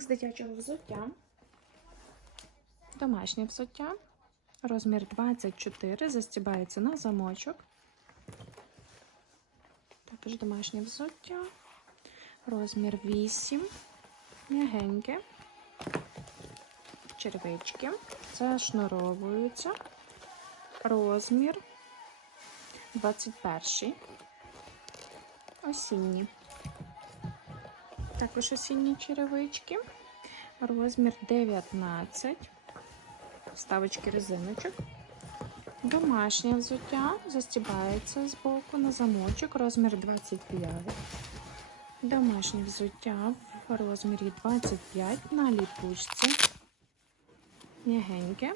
З дитячого взуття. Домашнє взуття. Розмір 24. Застібається на замочок. Також домашнє взуття. Розмір 8. М'ягеньке. Червички. Зашнуровуються. Розмір 21. Осінні. Також осінні черевички. Розмір 19. Вставочки резиночок. Домашнє взуття застібається з боку на замочок, розмір 25. Домашнє взуття в розмірі 25 на ліпучці. М'ягеньке.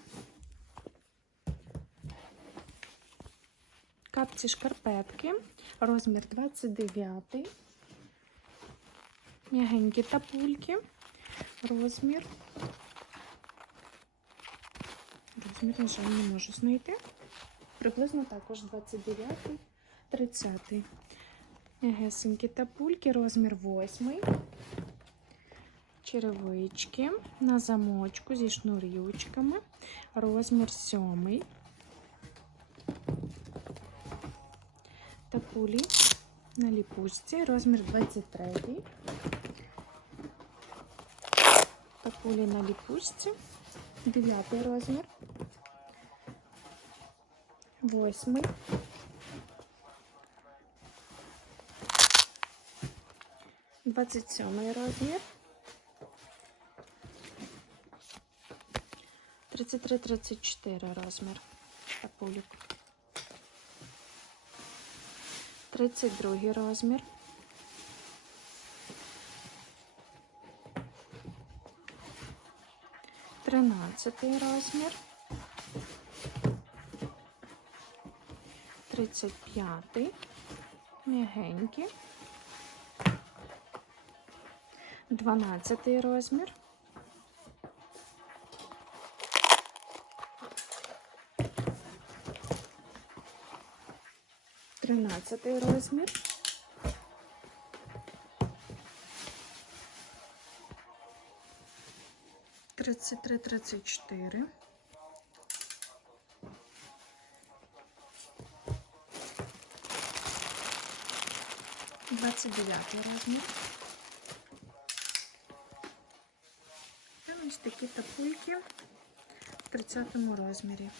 Капці шкарпетки, розмір 29. М'ягенькі тапульки, розмір. Розмір, на жаль, не можу знайти. Приблизно також 29, 30. М'ягесенькі тапульки, розмір 8. Черевички на замочку зі шнурівочками, розмір 7. Тапулі на ліпучці, розмір 23. Тапулі на ліпучці, 9 розмір, 8. Двадцять сьомий розмір. Тридцять три, тридцять чотири розмір. Тапулік. 32 розмір. Тринадцятий розмір. Тридцять п'ятий. М'ягенький. Дванадцятий розмір. Тринадцятий розмір. Тридцять три, тридцять чотири. Двадцять дев'ятий розмір. Ось такі тапульки в тридцятому розмірі.